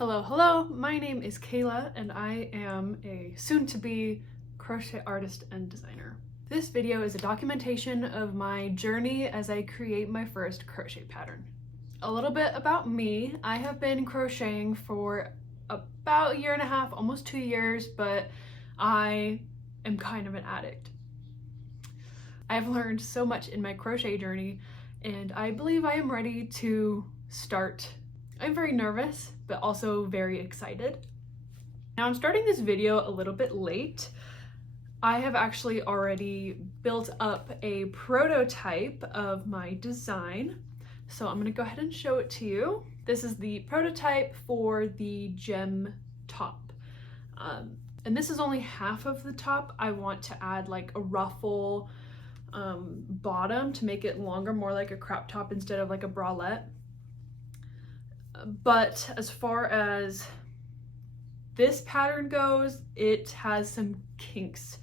Hello, my name is Kayla and I am a soon-to-be crochet artist and designer. This video is a documentation of my journey as I create my first crochet pattern. A little bit about me: I have been crocheting for about a year and a half, almost 2 years, but I am kind of an addict. I've learned so much in my crochet journey and I believe I am ready to start. I'm very nervous, but also very excited. Now I'm starting this video a little bit late. I have actually already built up a prototype of my design, so I'm gonna go ahead and show it to you. This is the prototype for the gem top. And this is only half of the top. I want to add like a ruffle bottom to make it longer, more like a crop top instead of like a bralette. But as far as this pattern goes, it has some kinks,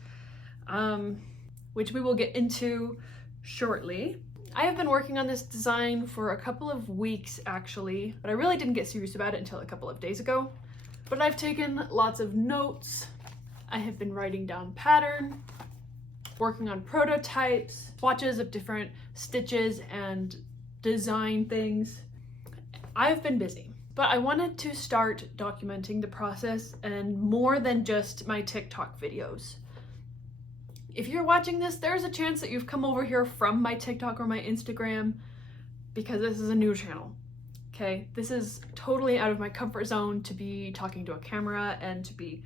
which we will get into shortly. I have been working on this design for a couple of weeks actually, but I really didn't get serious about it until a couple of days ago. But I've taken lots of notes. I have been writing down pattern, working on prototypes, swatches of different stitches and design things. I've been busy, but I wanted to start documenting the process and more than just my TikTok videos. If you're watching this, there's a chance that you've come over here from my TikTok or my Instagram because this is a new channel, okay? This is totally out of my comfort zone to be talking to a camera and to be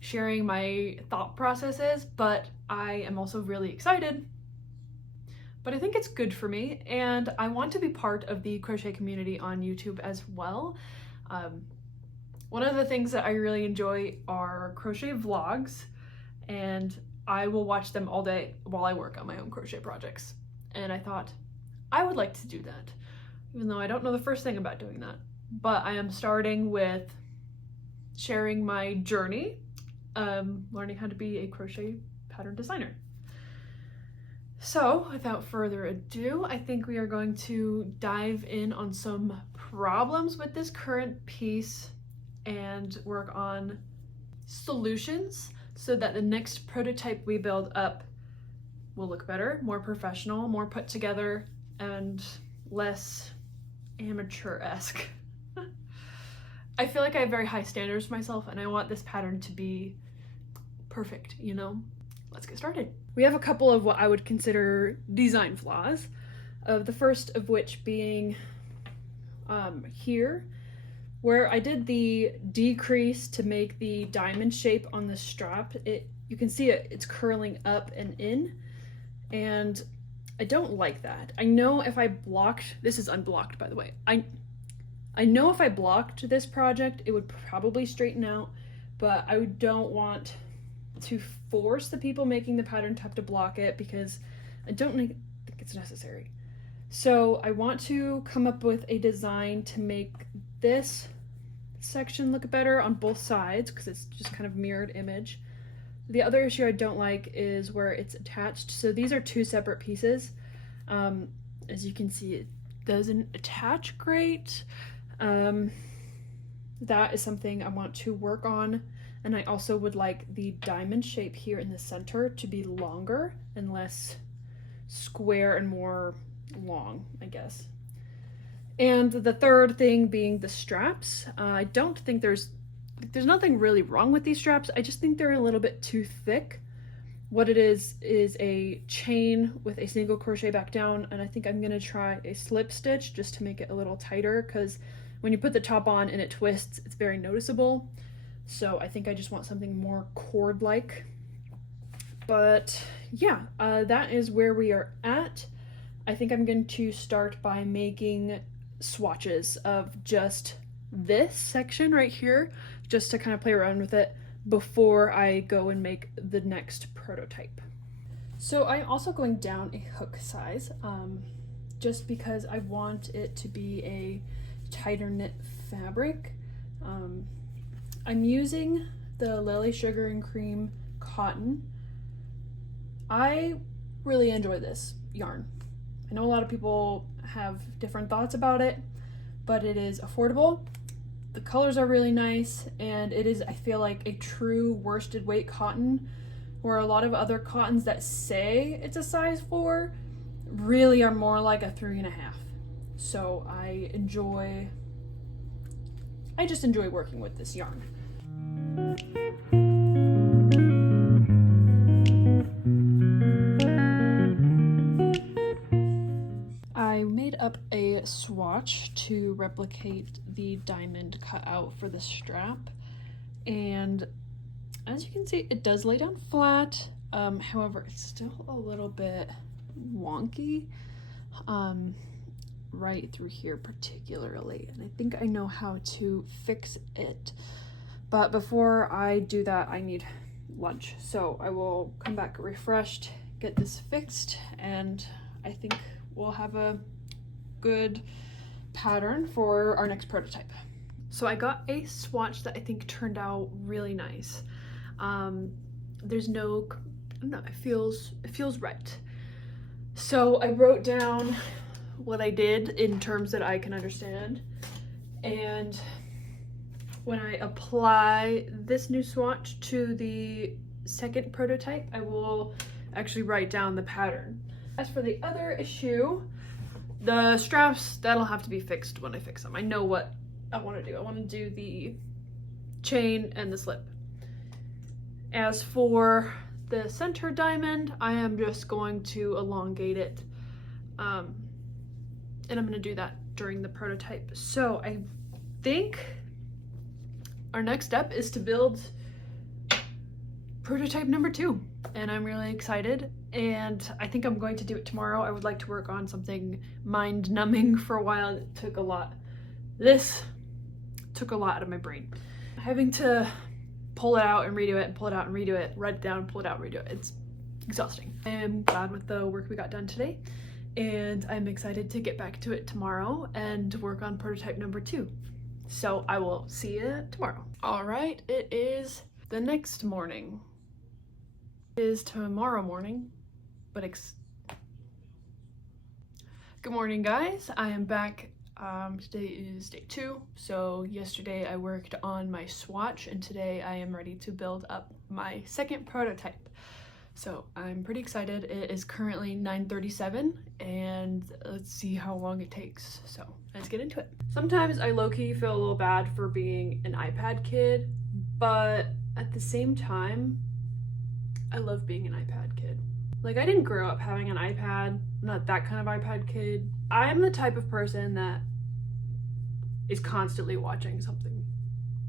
sharing my thought processes, but I am also really excited. But I think it's good for me, and I want to be part of the crochet community on YouTube as well. One of the things that I really enjoy are crochet vlogs, and I will watch them all day while I work on my own crochet projects. And I thought I would like to do that, even though I don't know the first thing about doing that. But I am starting with sharing my journey, learning how to be a crochet pattern designer. So without further ado, I think we are going to dive in on some problems with this current piece and work on solutions so that the next prototype we build up will look better, more professional, more put together, and less amateur-esque. I feel like I have very high standards for myself and I want this pattern to be perfect, you know? Let's get started. We have a couple of what I would consider design flaws, the first of which being here, where I did the decrease to make the diamond shape on the strap. You can see it's curling up and in, and I don't like that. I know if I blocked, this is unblocked by the way, I know if I blocked this project it would probably straighten out, but I don't want to force the people making the pattern to have to block it because I don't think it's necessary. So I want to come up with a design to make this section look better on both sides because it's just kind of mirrored image. The other issue I don't like is where it's attached. So these are two separate pieces. As you can see, it doesn't attach great. That is something I want to work on. And I also would like the diamond shape here in the center to be longer and less square and more long, I guess. And the third thing being the straps. I don't think there's nothing really wrong with these straps. I just think they're a little bit too thick. What it is a chain with a single crochet back down, and I think I'm gonna try a slip stitch just to make it a little tighter because when you put the top on and it twists, it's very noticeable. So I think I just want something more cord-like. But yeah, that is where we are at. I think I'm going to start by making swatches of just this section right here, just to kind of play around with it before I go and make the next prototype. So I'm also going down a hook size, just because I want it to be a tighter knit fabric. I'm using the Lily Sugar and Cream cotton. I really enjoy this yarn. I know a lot of people have different thoughts about it, but it is affordable The colors are really nice, and it is, I feel like, a true worsted weight cotton, where a lot of other cottons that say it's a size 4 really are more like a 3.5. So I just enjoy working with this yarn. I made up a swatch to replicate the diamond cutout for the strap, and as you can see, it does lay down flat. However, it's still a little bit wonky right through here particularly, and I think I know how to fix it. But before I do that, I need lunch, so I will come back refreshed, get this fixed, and I think we'll have a good pattern for our next prototype. So I got a swatch that I think turned out really nice. There's no, I don't know, it feels right. So I wrote down what I did in terms that I can understand, and when I apply this new swatch to the second prototype, I will actually write down the pattern. As for the other issue, the straps, that'll have to be fixed when I fix them. I know what I want to do. I want to do the chain and the slip. As for the center diamond, I am just going to elongate it, and I'm going to do that during the prototype. So I think our next step is to build prototype number 2, and I'm really excited, and I think I'm going to do it tomorrow. I would like to work on something mind-numbing for a while. It took a lot. This took a lot out of my brain. Having to pull it out and redo it, and pull it out and redo it, write it down, pull it out, redo it. It's exhausting. I am glad with the work we got done today, and I'm excited to get back to it tomorrow and work on prototype number 2. So I will see you tomorrow. All right, it is the next morning. It is tomorrow morning, but good morning, guys. I am back. Today is day 2. So yesterday I worked on my swatch, and today I am ready to build up my second prototype. So I'm pretty excited. It is currently 9:37, and let's see how long it takes. So let's get into it. Sometimes I low-key feel a little bad for being an iPad kid, but at the same time, I love being an iPad kid. Like, I didn't grow up having an iPad. I'm not that kind of iPad kid. I'm the type of person that is constantly watching something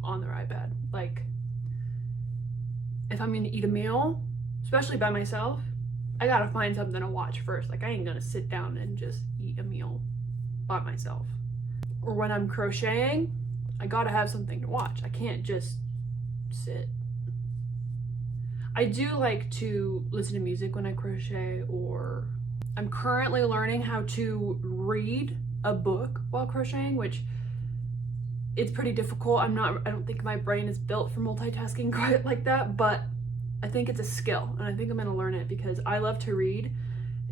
on their iPad. Like, if I'm gonna eat a meal, especially by myself, I gotta find something to watch first. Like, I ain't gonna sit down and just eat a meal by myself. Or when I'm crocheting, I gotta have something to watch. I can't just sit. I do like to listen to music when I crochet, or I'm currently learning how to read a book while crocheting, which it's pretty difficult. I don't think my brain is built for multitasking quite like that, but I think it's a skill, and I think I'm gonna learn it because I love to read,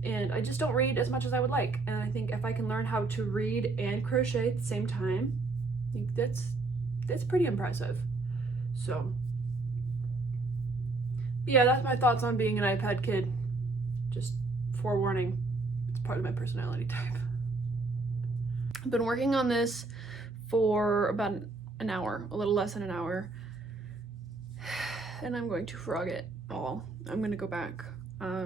and I just don't read as much as I would like. And I think if I can learn how to read and crochet at the same time, I think that's pretty impressive. So yeah, that's my thoughts on being an iPad kid. Just forewarning, it's part of my personality type. I've been working on this for about an hour, a little less than an hour, and I'm going to frog it all. I'm going to go back. I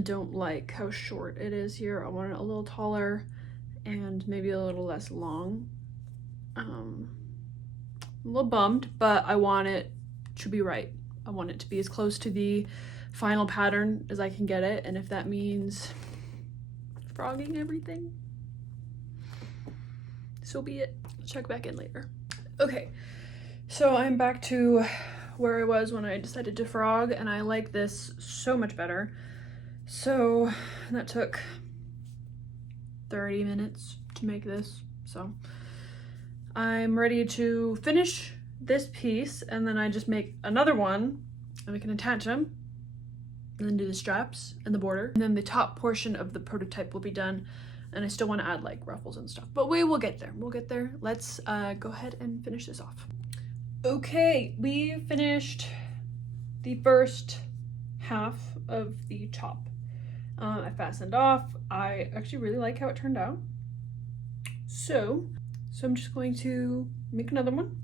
don't like how short it is here. I want it a little taller and maybe a little less long. I'm a little bummed, but I want it to be right. I want it to be as close to the final pattern as I can get it, and if that means frogging everything, so be it. I'll check back in later. Okay, so I'm back to where I was when I decided to frog, and I like this so much better. So that took 30 minutes to make this, so I'm ready to finish this piece, and then I just make another one and we can attach them, and then do the straps and the border, and then the top portion of the prototype will be done, And I still want to add like ruffles and stuff, but we will get there. We'll get there. Let's go ahead and finish this off. Okay, we finished the first half of the top. I fastened off. I actually really like how it turned out. So I'm just going to make another one,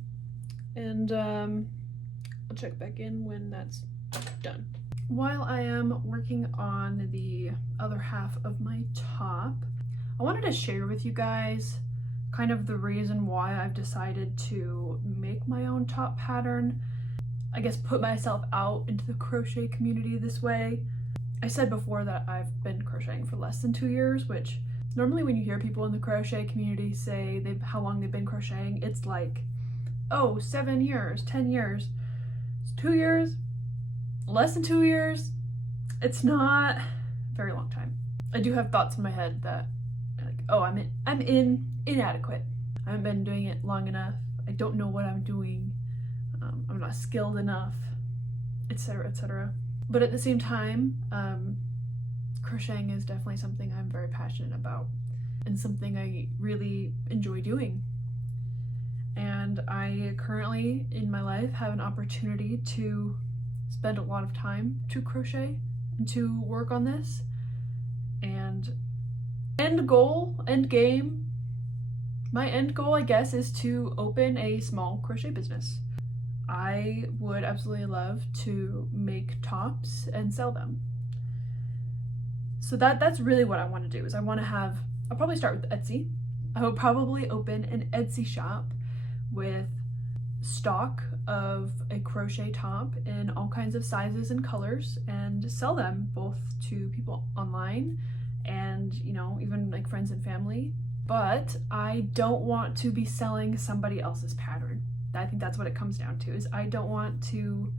and I'll check back in when that's done. While I am working on the other half of my top, I wanted to share with you guys kind of the reason why I've decided to make my own top pattern. I guess put myself out into the crochet community this way. I said before that I've been crocheting for less than 2 years, which normally when you hear people in the crochet community say how long they've been crocheting, it's like, oh, 7 years, 10 years. It's 2 years, less than 2 years. It's not a very long time. I do have thoughts in my head that like, oh, I'm inadequate. I haven't been doing it long enough. I don't know what I'm doing. I'm not skilled enough, etc., etc. But at the same time, crocheting is definitely something I'm very passionate about and something I really enjoy doing. And I currently in my life have an opportunity to spend a lot of time to crochet and to work on this. And my end goal, I guess, is to open a small crochet business. I would absolutely love to make tops and sell them. So that's really what I want to do. Is I'll probably start with Etsy. I will probably open an Etsy shop with stock of a crochet top in all kinds of sizes and colors and sell them both to people online and, you know, even like friends and family. But I don't want to be selling somebody else's pattern. I think that's what it comes down to, is I don't want to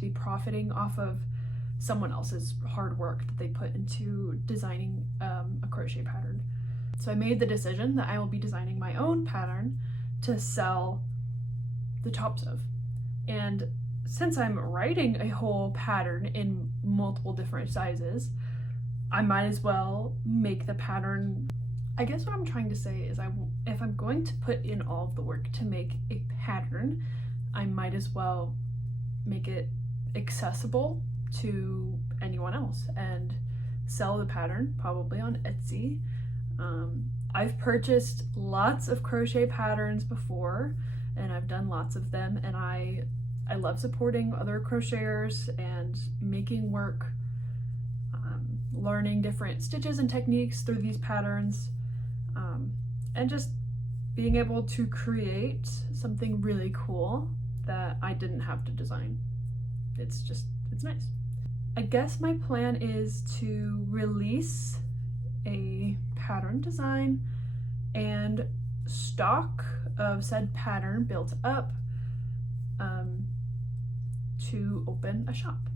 be profiting off of someone else's hard work that they put into designing a crochet pattern. So I made the decision that I will be designing my own pattern to sell the tops of. And since I'm writing a whole pattern in multiple different sizes, I might as well make the pattern. I guess what I'm trying to say is if I'm going to put in all of the work to make a pattern, I might as well make it accessible to anyone else and sell the pattern probably on Etsy. I've purchased lots of crochet patterns before and I've done lots of them, and I love supporting other crocheters and making work, learning different stitches and techniques through these patterns, and just being able to create something really cool that I didn't have to design. It's nice. I guess my plan is to release a pattern design and stock of said pattern built up to open a shop.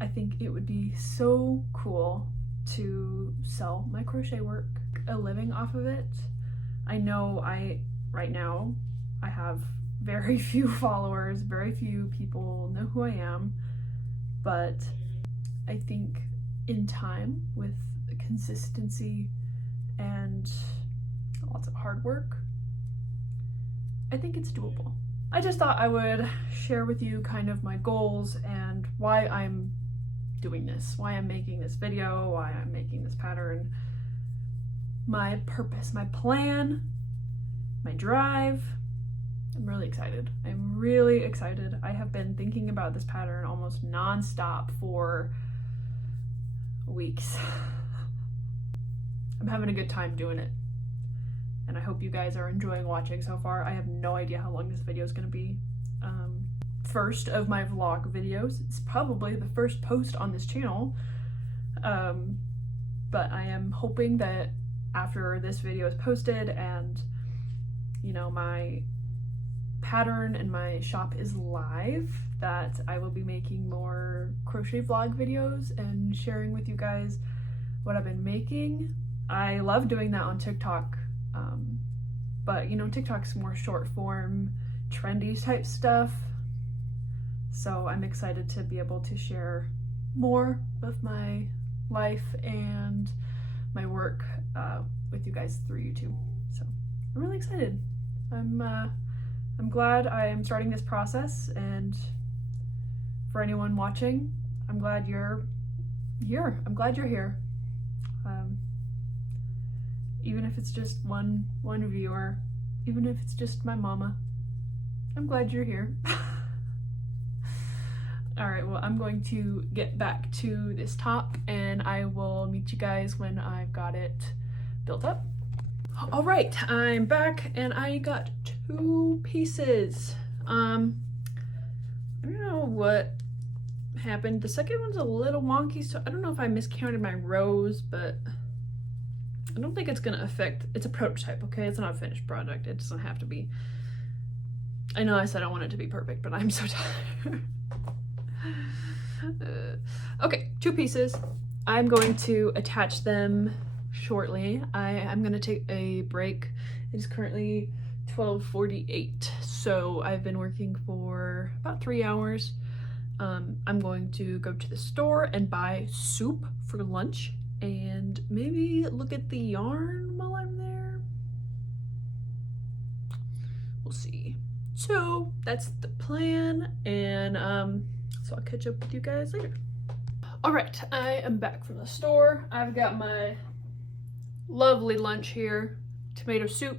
I think it would be so cool to sell my crochet work, a living off of it. I know right now I have very few followers, very few people know who I am, but I think in time, with consistency and lots of hard work, I think it's doable. I just thought I would share with you kind of my goals and why I'm doing this, why I'm making this video, why I'm making this pattern, my purpose, my plan, my drive. I'm really excited. I'm really excited. I have been thinking about this pattern almost non-stop for weeks. I'm having a good time doing it, and I hope you guys are enjoying watching so far. I have no idea how long this video is going to be. First of my vlog videos. It's probably the first post on this channel, but I am hoping that after this video is posted and, you know, my pattern and my shop is live, that I will be making more crochet vlog videos and sharing with you guys what I've been making. I love doing that on TikTok, but you know, TikTok's more short form, trendy type stuff. So I'm excited to be able to share more of my life and my work with you guys through YouTube. So I'm really excited. I'm glad I am starting this process, and for anyone watching, I'm glad you're here. I'm glad you're here. Even if it's just one viewer, even if it's just my mama, I'm glad you're here. All right, well, I'm going to get back to this top, and I will meet you guys when I've got it built up. All right, I'm back, and I got 2 pieces. I don't know what happened. The second one's a little wonky, so I don't know if I miscounted my rows, but I don't think it's gonna affect. It's a prototype, okay? It's not a finished project. It doesn't have to be. I know I said I want it to be perfect, but I'm so tired. Okay, 2 pieces. I'm going to attach them shortly. I'm gonna take a break. It is currently 12:48, so I've been working for about 3 hours. I'm going to go to the store and buy soup for lunch, and maybe look at the yarn while I'm there. We'll see. So that's the plan, and so I'll catch up with you guys later. All right, I am back from the store. I've got my lovely lunch here: tomato soup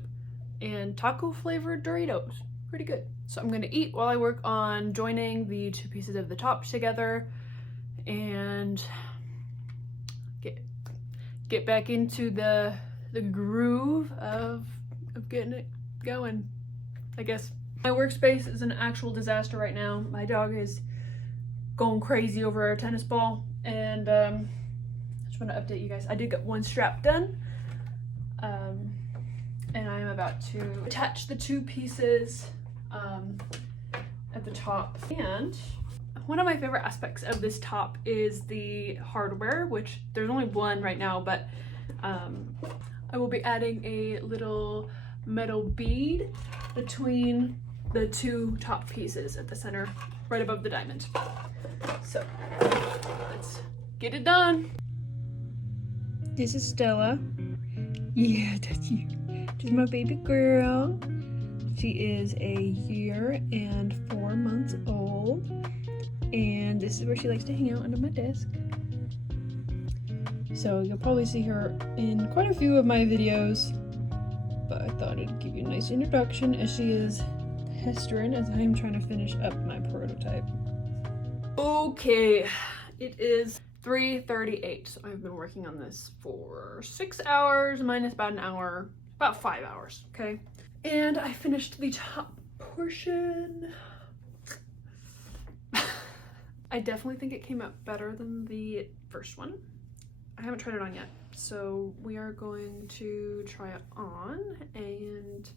and taco flavored Doritos. Pretty good. So I'm gonna eat while I work on joining the 2 pieces of the top together and get back into the groove of getting it going, I guess. My workspace is an actual disaster right now. My dog is going crazy over our tennis ball, and I just want to update you guys. I did get 1 strap done, and I am about to attach the 2 pieces at the top. And one of my favorite aspects of this top is the hardware, which there's only 1 right now, but I will be adding a little metal bead between the 2 top pieces at the center, right above the diamond. So let's get it done. This is Stella. Yeah, that's you. This is my baby girl. She is a year and 4 months old, and this is where she likes to hang out under my desk. So you'll probably see her in quite a few of my videos, but I thought I'd give you a nice introduction as she is pestering as I'm trying to finish up my prototype. Okay, it is 3:38, so I've been working on this for 6 hours minus about an hour, about 5 hours, okay? And I finished the top portion. I definitely think it came out better than the first one. I haven't tried it on yet, so we are going to try it on and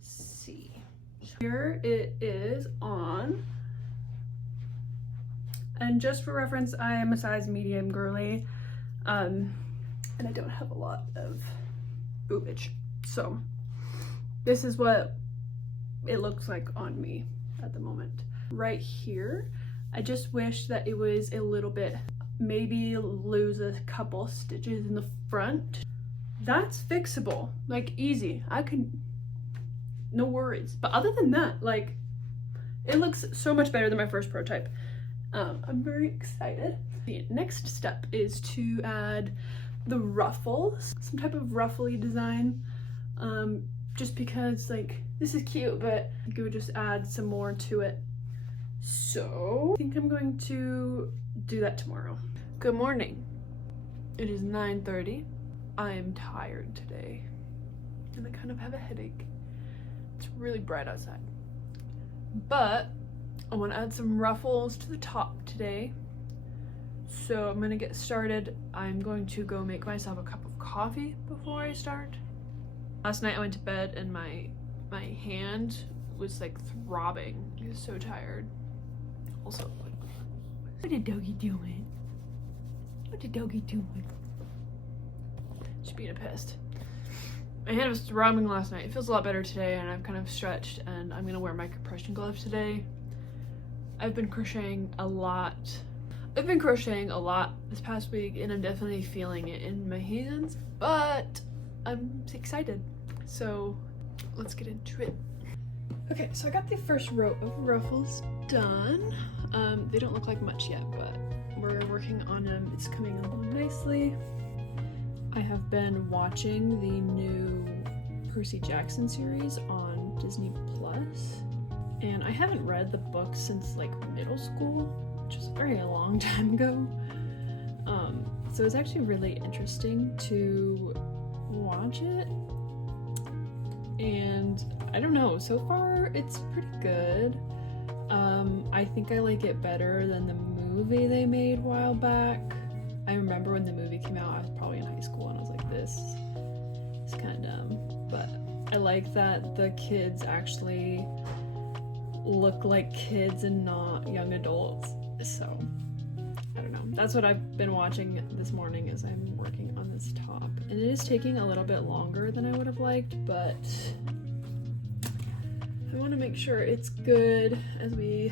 see. Here it is on. And just for reference, I am a size medium girly, and I don't have a lot of boobage. So this is what it looks like on me at the moment. Right here, I just wish that it was a little bit, maybe lose a couple stitches in the front. That's fixable, like easy. I can, no worries. But other than that, like, it looks so much better than my first prototype. I'm very excited. The next step is to add the ruffles, some type of ruffly design. Just because, like, this is cute, but I would just add some more to it. So I think I'm going to do that tomorrow. Good morning. It is 9:30. I am tired today, and I kind of have a headache. It's really bright outside, but I want to add some ruffles to the top today. So I'm gonna get started. I'm going to go make myself a cup of coffee before I start. Last night I went to bed and my hand was like throbbing. I was so tired. Also, what did doggy doing? What did doggy doing? She's being a pest. My hand was throbbing last night. It feels a lot better today, and I've kind of stretched, and I'm gonna wear my compression gloves today. I've been crocheting a lot. I've been crocheting a lot this past week and I'm definitely feeling it in my hands, but I'm excited. So let's get into it. Okay, so I got the first row of ruffles done. They don't look like much yet, but we're working on them. It's coming along nicely. I have been watching the new Percy Jackson series on Disney Plus, and I haven't read the book since like middle school, which was a very long time ago. So it's actually really interesting to watch it, and I don't know, so far it's pretty good. I think I like it better than the movie they made a while back. I remember when the movie came out, I was probably in high school and I was like, this is kind of dumb. But I like that the kids actually look like kids and not young adults. So, I don't know. That's what I've been watching this morning as I'm working on this top. And it is taking a little bit longer than I would have liked, but I want to make sure it's good as we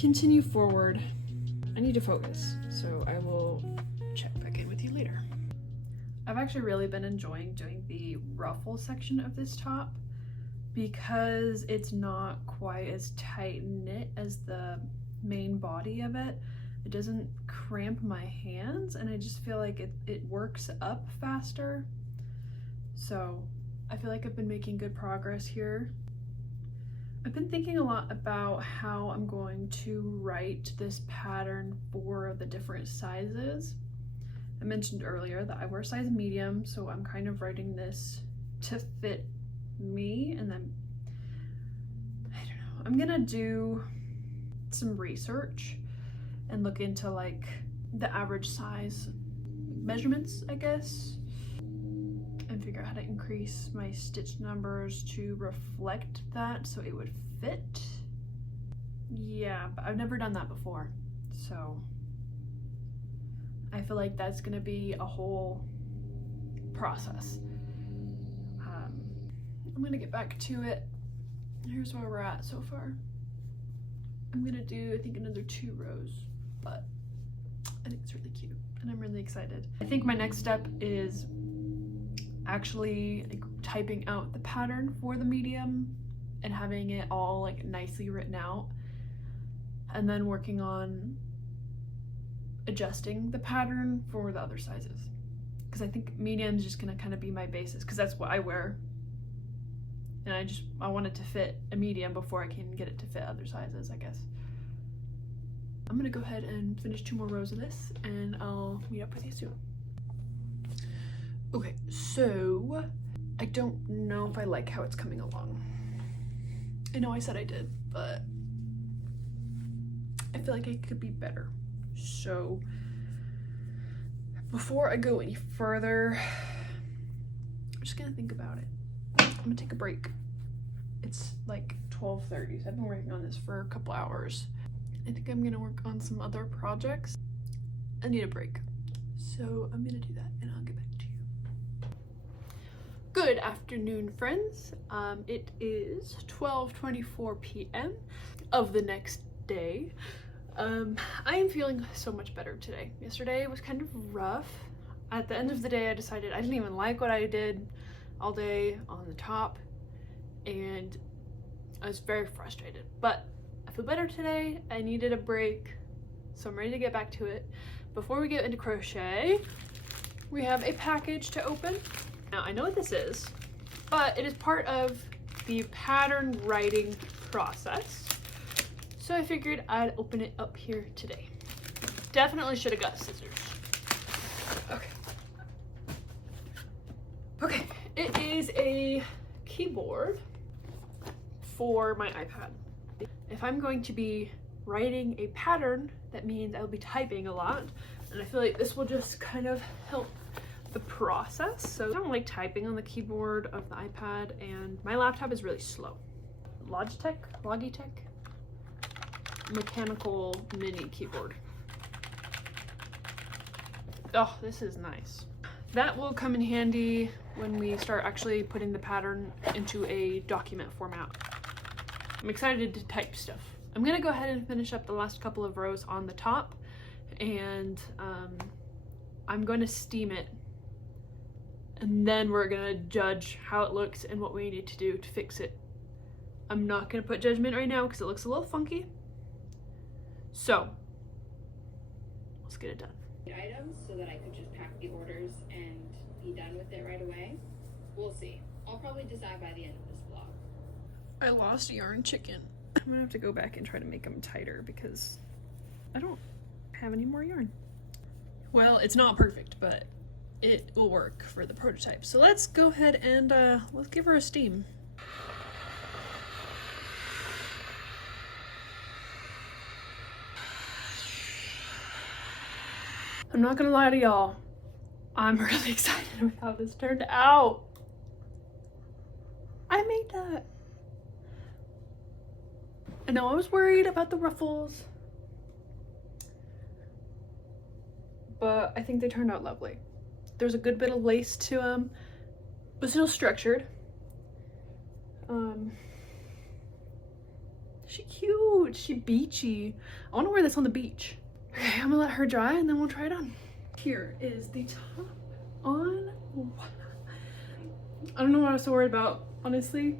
continue forward. I need to focus, so I will check back in with you later. I've actually really been enjoying doing the ruffle section of this top because it's not quite as tight knit as the main body of it. It doesn't cramp my hands, and I just feel like it works up faster. So I feel like I've been making good progress here. I've been thinking a lot about how I'm going to write this pattern for the different sizes. I mentioned earlier that I wear size medium, so I'm kind of writing this to fit me, and then I don't know, I'm gonna do some research and look into like the average size measurements, I guess, and figure out how to increase my stitch numbers to reflect that so it would fit. Yeah, but I've never done that before, so I feel like that's gonna be a whole process. I'm gonna get back to it. Here's where we're at so far. I'm gonna do, I think, another 2 rows, but I think it's really cute and I'm really excited. I think my next step is actually like typing out the pattern for the medium and having it all like nicely written out, and then working on adjusting the pattern for the other sizes, because I think medium is just gonna kind of be my basis because that's what I wear, and I want it to fit a medium before I can get it to fit other sizes, I guess. I'm gonna go ahead and finish 2 more rows of this and I'll meet up with you soon. Okay, so I don't know if I like how it's coming along. I know I said I did, but I feel like it could be better. So before I go any further, I'm just gonna think about it. I'm gonna take a break. It's like 12:30, so I've been working on this for a couple hours. I think I'm gonna work on some other projects. I need a break, so I'm gonna do that and I'll get back to you. Good afternoon, friends. It is 12:24 p.m. of the next day. I am feeling so much better today. Yesterday was kind of rough. At the end of the day, I decided I didn't even like what I did all day on the top, and I was very frustrated, but I feel better today. I needed a break, so I'm ready to get back to it. Before we get into crochet, we have a package to open. Now, I know what this is, but it is part of the pattern writing process, so I figured I'd open it up here today. Definitely should have got scissors. Okay, it is a keyboard for my iPad. If I'm going to be writing a pattern, that means I'll be typing a lot, and I feel like this will just kind of help the process. So I don't like typing on the keyboard of the iPad, and my laptop is really slow. Logitech mechanical mini keyboard. Oh, this is nice. That will come in handy when we start actually putting the pattern into a document format. I'm excited to type stuff. I'm gonna go ahead and finish up the last couple of rows on the top, and I'm going to steam it, and then we're gonna judge how it looks and what we need to do to fix it. I'm not gonna put judgment right now because it looks a little funky. So let's get it done. Items so that I could just pack the orders and be done with it right away. We'll see. I'll probably decide by the end of this vlog. I lost yarn chicken. I'm gonna have to go back and try to make them tighter because I don't have any more yarn. Well, it's not perfect, but it will work for the prototype. So let's go ahead and let's give her a steam. I'm not gonna lie to y'all, I'm really excited with how this turned out. I made that. I know I was worried about the ruffles, but I think they turned out lovely. There's a good bit of lace to them, but still structured. She cute, she beachy. I wanna wear this on the beach. Okay, I'm gonna let her dry and then we'll try it on. Here is the top on. I don't know what I was so worried about, honestly.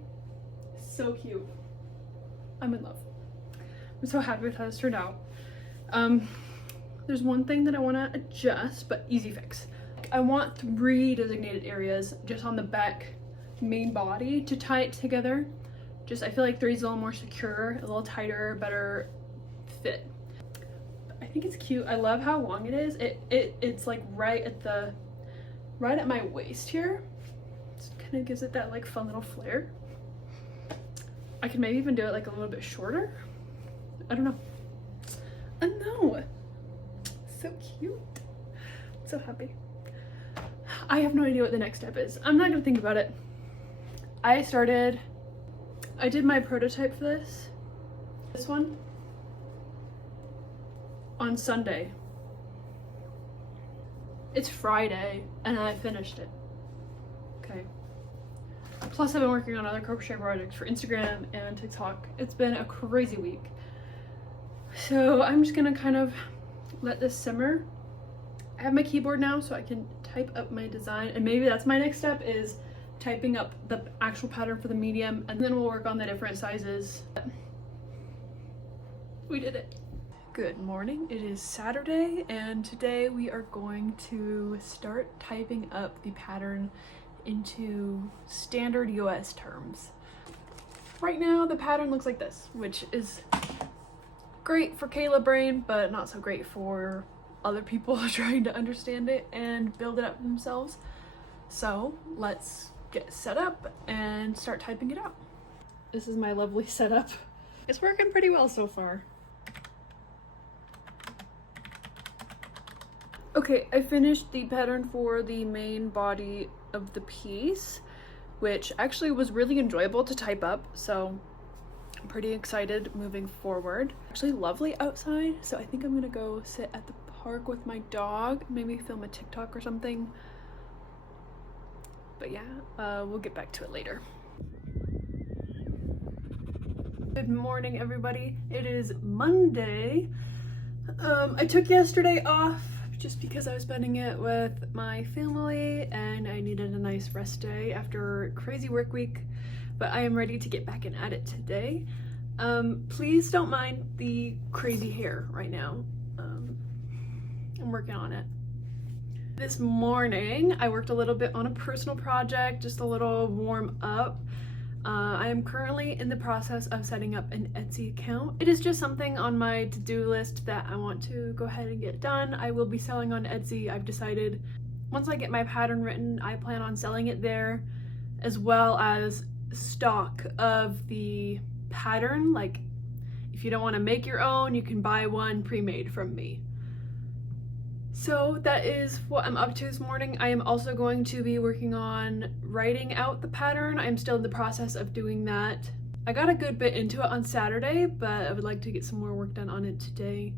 So cute. I'm in love. I'm so happy with how this turned out. There's one thing that I want to adjust, but easy fix. I want 3 designated areas just on the back main body to tie it together. Just, I feel like 3 is a little more secure, a little tighter, better fit. I think it's cute. I love how long it is. It's like right at my waist here. It kind of gives it that like fun little flare. I could maybe even do it like a little bit shorter. I don't know. I know. So cute. I'm so happy. I have no idea what the next step is. I'm not gonna think about it. I did my prototype for this one, on Sunday. It's Friday and I finished it. Okay. Plus I've been working on other crochet projects for Instagram and TikTok. It's been a crazy week. So I'm just gonna kind of let this simmer. I have my keyboard now so I can type up my design, and maybe that's my next step, is typing up the actual pattern for the medium, and then we'll work on the different sizes. We did it. Good morning. It is Saturday and today we are going to start typing up the pattern into standard US terms. Right now the pattern looks like this, which is great for Kayla brain, but not so great for other people trying to understand it and build it up themselves. So let's get set up and start typing it out. This is my lovely setup. It's working pretty well so far. Okay, I finished the pattern for the main body of the piece, which actually was really enjoyable to type up, so I'm pretty excited moving forward. Actually lovely outside, so I think I'm gonna go sit at the park with my dog, maybe film a TikTok or something. But yeah, we'll get back to it later. Good morning, everybody. It is Monday. I took yesterday off just because I was spending it with my family and I needed a nice rest day after a crazy work week, but I am ready to get back and at it today. Please don't mind the crazy hair right now. I'm working on it. This morning I worked a little bit on a personal project, just a little warm up. I am currently in the process of setting up an Etsy account. It is just something on my to-do list that I want to go ahead and get done. I will be selling on Etsy. I've decided once I get my pattern written, I plan on selling it there, as well as stock of the pattern. Like, if you don't want to make your own, you can buy one pre-made from me. So that is what I'm up to this morning. I am also going to be working on writing out the pattern. I'm still in the process of doing that. I got a good bit into it on Saturday, but I would like to get some more work done on it today.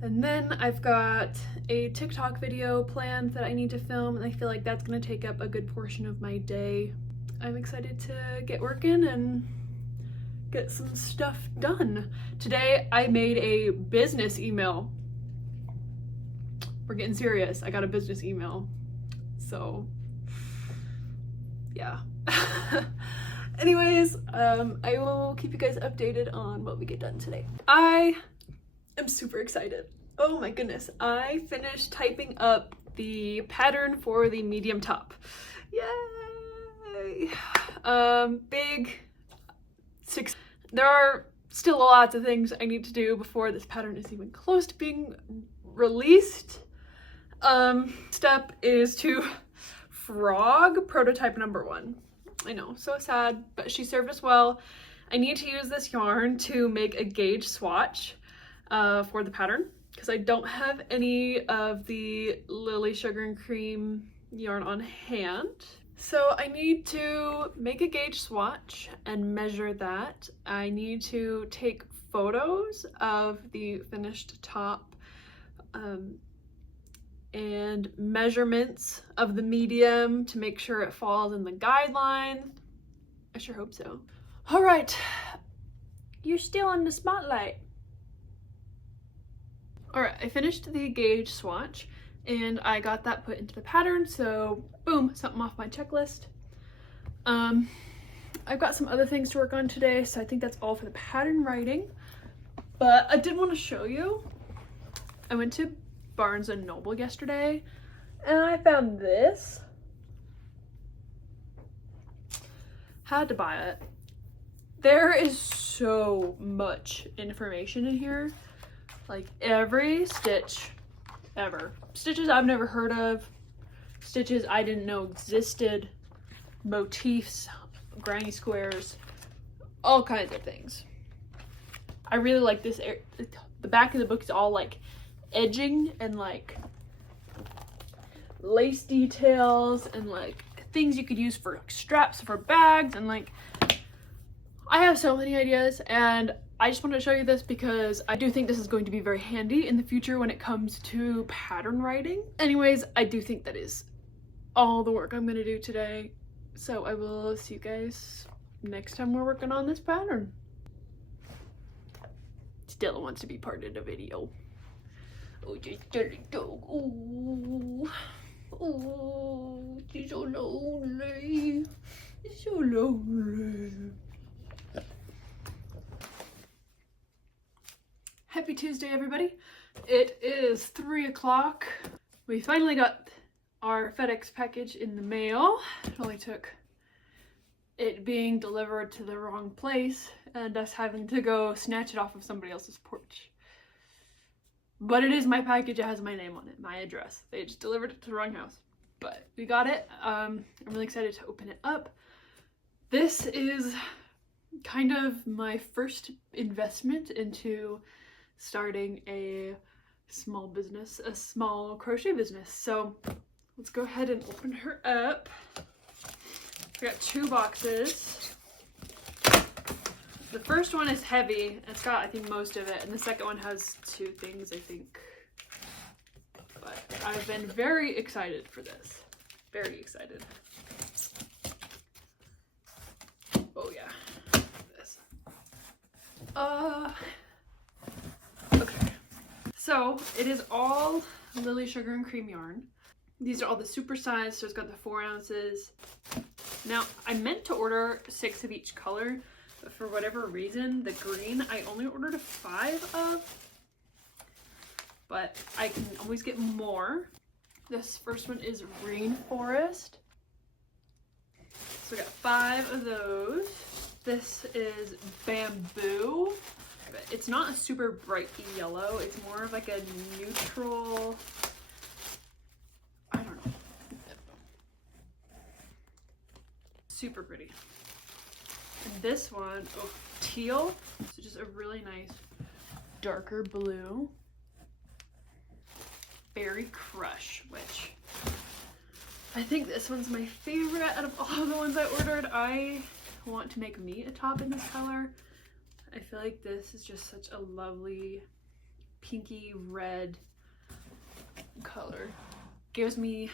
And then I've got a TikTok video planned that I need to film, and I feel like that's going to take up a good portion of my day. I'm excited to get working and get some stuff done. Today I made a business email. We're getting serious. I got a business email. So yeah. Anyways, I will keep you guys updated on what we get done today. I am super excited. Oh my goodness. I finished typing up the pattern for the medium top. Yay! Big six. There are still lots of things I need to do before this pattern is even close to being released. Step is to frog prototype number 1. I know, so sad, but she served us well. I need to use this yarn to make a gauge swatch for the pattern because I don't have any of the Lily Sugar and Cream yarn on hand. So I need to make a gauge swatch and measure that. I need to take photos of the finished top and measurements of the medium to make sure it falls in the guidelines. I sure hope so. All right, you're still in the spotlight. All right, I finished the gauge swatch and I got that put into the pattern, so boom, something off my checklist. I've got some other things to work on today, so I think that's all for the pattern writing. But I did want to show you, I went to Barnes & Noble yesterday and I found this. Had to buy it. There is so much information in here, like every stitch ever. Stitches I've never heard of, stitches I didn't know existed, motifs, granny squares, all kinds of things. I really like this. The back of the book is all like edging and like lace details and like things you could use for like, straps for bags, and like I have so many ideas and I just wanted to show you this because I do think this is going to be very handy in the future when it comes to pattern writing. Anyways, I do think that is all the work I'm going to do today. So I will see you guys next time we're working on this pattern. Stella wants to be part of the video. Oh, just go. Oh, oh, she's so lonely. It's so lonely. Happy Tuesday, everybody. It is 3 o'clock. We finally got our FedEx package in the mail. It only took it being delivered to the wrong place and us having to go snatch it off of somebody else's porch. But it is my package, it has my name on it, my address. They just delivered it to the wrong house. But we got it. I'm really excited to open it up. This is kind of my first investment into starting a small business, a small crochet business. So let's go ahead and open her up. I got 2 boxes. The first one is heavy. It's got, I think, most of it. And the second one has 2 things, I think. But I've been very excited for this. Very excited. Oh yeah. This. Okay. So it is all Lily Sugar and Cream yarn. These are all the super size, so it's got the 4 ounces. Now, I meant to order 6 of each color, but for whatever reason, the green I only ordered 5 of. But I can always get more. This first one is Rainforest. So I got 5 of those. This is Bamboo. It's not a super bright yellow. It's more of like a neutral, I don't know. Super pretty. And this one, oh, teal. So just a really nice darker blue. Berry Crush, which I think this one's my favorite out of all the ones I ordered. I want to make me a top in this color. I feel like this is just such a lovely pinky red color. Gives me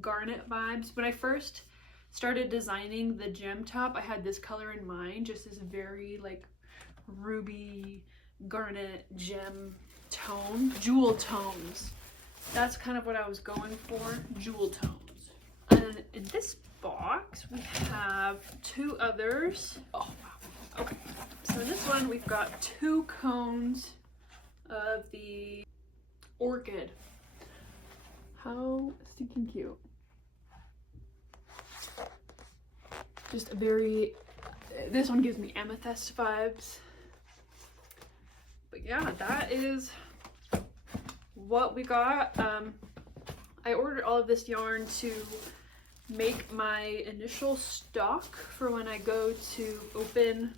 garnet vibes. When I first started designing the gem top, I had this color in mind, just this very like ruby, garnet, gem tone, jewel tones. That's kind of what I was going for, jewel tones. And in this box, we have 2 others. Oh, wow. Okay. So in this one, we've got 2 cones of the orchid. How stinking cute. Just a very, this one gives me amethyst vibes. But yeah, that is what we got. I ordered all of this yarn to make my initial stock for when I go to open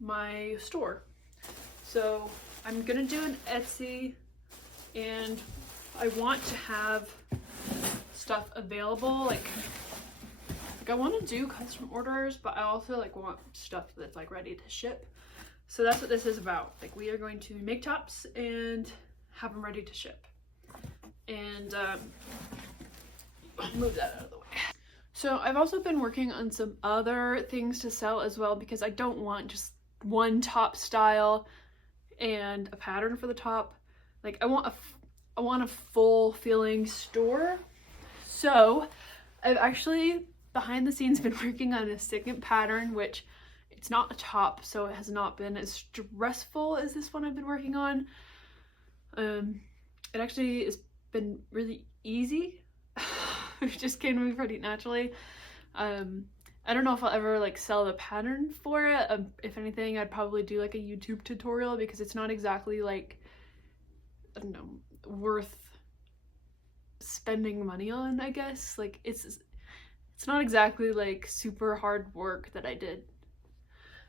my store. So I'm gonna do an Etsy, and I want to have stuff available. Like I want to do custom orders, but I also like want stuff that's like ready to ship. So that's what this is about. Like we are going to make tops and have them ready to ship. And move that out of the way. So I've also been working on some other things to sell as well, because I don't want just one top style and a pattern for the top. Like I want a full feeling store. So I've actually behind the scenes been working on a second pattern, which it's not a top, so it has not been as stressful as this one I've been working on. It actually has been really easy. It just came to me pretty naturally. I don't know if I'll ever like sell the pattern for it. If anything, I'd probably do like a YouTube tutorial, because it's not exactly like, I don't know, worth spending money on, I guess. Like it's not exactly like super hard work that I did.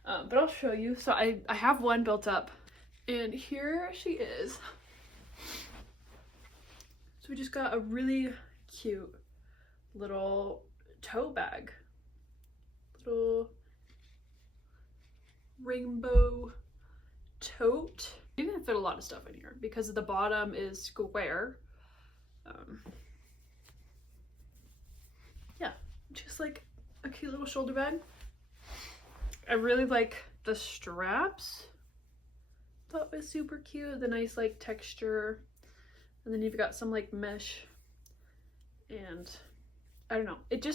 But I'll show you. So I have one built up, and here she is. So we just got a really cute little tote bag. Little rainbow tote. You can fit a lot of stuff in here because the bottom is square. Yeah, just like a cute little shoulder bag. I really like the straps. Thought was super cute. The nice like texture, and then you've got some like mesh, and I don't know. It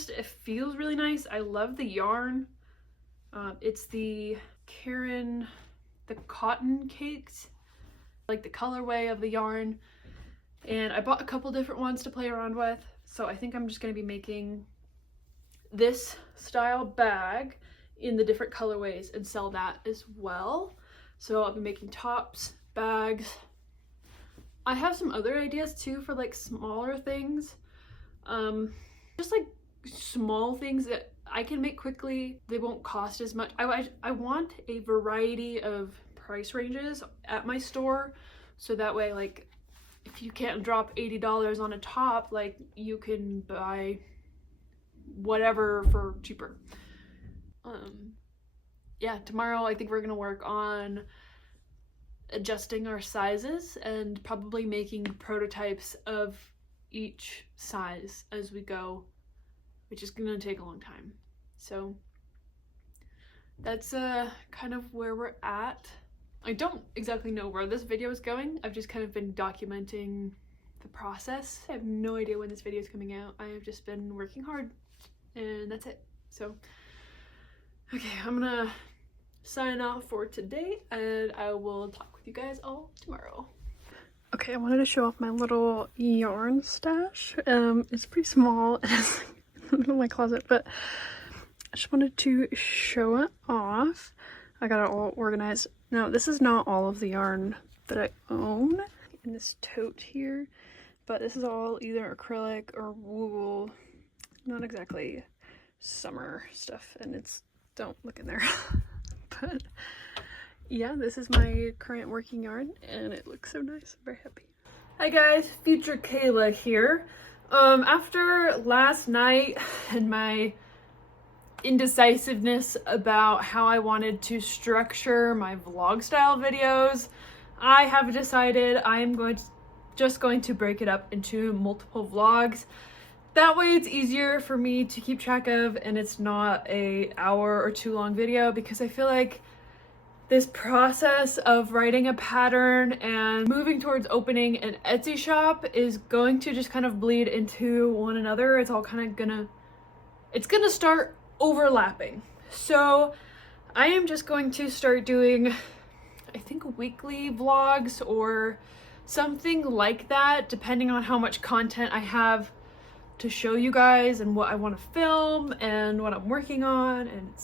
feels really nice. I love the yarn. It's the the cotton cakes, like the colorway of the yarn. And I bought a couple different ones to play around with. So I think I'm just going to be making this style bag in the different colorways and sell that as well. So I'll be making tops, bags. I have some other ideas too for like smaller things. Just like small things that I can make quickly. They won't cost as much. I want a variety of price ranges at my store, so that way like if you can't drop $80 on a top, like you can buy whatever for cheaper. Yeah, tomorrow I think we're gonna work on adjusting our sizes and probably making prototypes of each size as we go, which is gonna take a long time. So that's kind of where we're at. I don't exactly know where this video is going. I've just kind of been documenting the process. I have no idea when this video is coming out. I have just been working hard, and that's it. So okay, I'm gonna sign off for today, and I will talk with you guys all tomorrow. Okay, I wanted to show off my little yarn stash. It's pretty small. It's in the middle of my closet, but I just wanted to show it off. I got it all organized. Now, this is not all of the yarn that I own in this tote here, but this is all either acrylic or wool. Not exactly summer stuff, and it's, don't look in there. But yeah, this is my current working yarn, and it looks so nice. I'm very happy. Hi guys, future Kayla here. After last night and my indecisiveness about how I wanted to structure my vlog style videos, I have decided I am just going to break it up into multiple vlogs. That way it's easier for me to keep track of, and it's not an hour or 2 long video, because I feel like this process of writing a pattern and moving towards opening an Etsy shop is going to just kind of bleed into one another. It's all kind of gonna start overlapping. So I am just going to start doing, I think, weekly vlogs or something like that, depending on how much content I have to show you guys and what I want to film and what I'm working on, and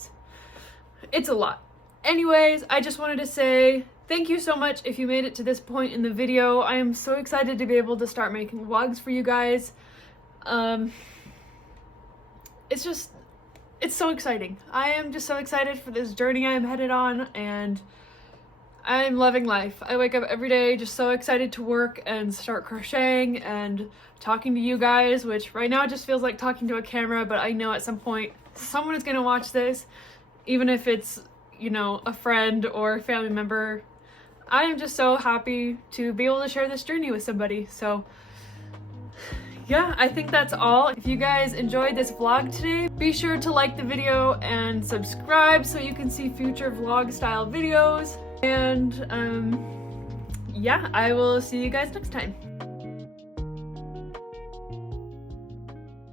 it's a lot. Anyways, I just wanted to say thank you so much if you made it to this point in the video. I am so excited to be able to start making vlogs for you guys. It's so exciting. I am just so excited for this journey I'm headed on, and I'm loving life. I wake up every day just so excited to work and start crocheting and talking to you guys, which right now it just feels like talking to a camera, but I know at some point someone is gonna watch this, even if it's, you know, a friend or a family member. I am just so happy to be able to share this journey with somebody. So yeah, I think that's all. If you guys enjoyed this vlog today, be sure to like the video and subscribe so you can see future vlog style videos. And yeah, I will see you guys next time.